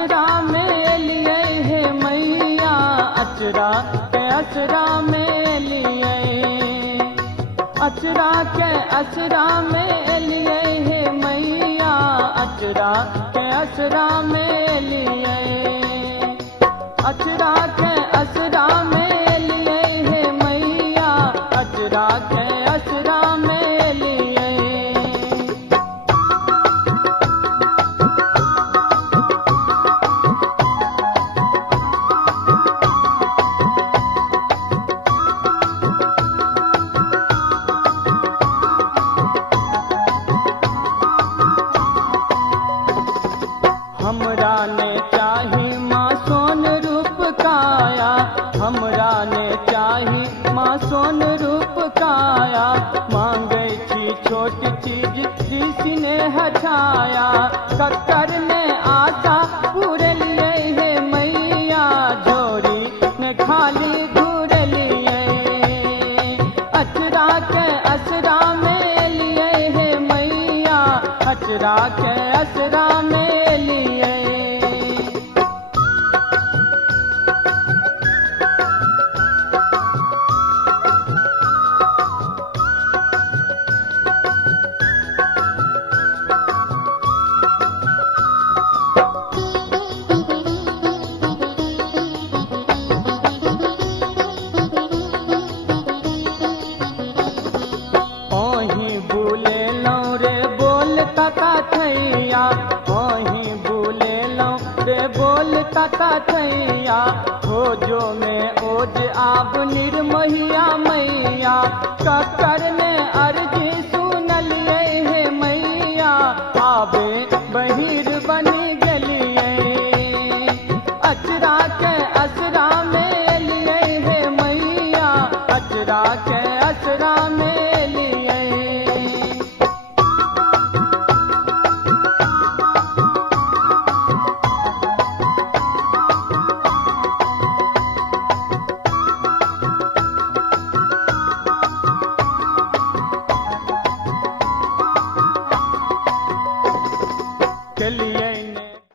असरा में लिए है मैया, अचरा के असरा में लिए, अचरा के असरा में लिए है मैया, अचरा के असरा में लिए, अचरा के असरा में लिए है मैया, अचरा के असरा में लिए। हमरा ने चाही माँ सोन रूप काया, हमरा ने चाही माँ सोन रूप काया, मांगे छी छोट चीज ऋषि ने हठाया, कक्कर ने आशा पूरे लिए है मैया, झोरी ने खाली घूर लिए, अचरा के असरा में लिए है मैया, अचरा के असरा में लिए। ओही बुले लो रे बोलता का थैया, ओही बुले लो रे बोलता का थैया, हो जो में ओज आब निर्महिया मैया, कक्कर ने अर्जी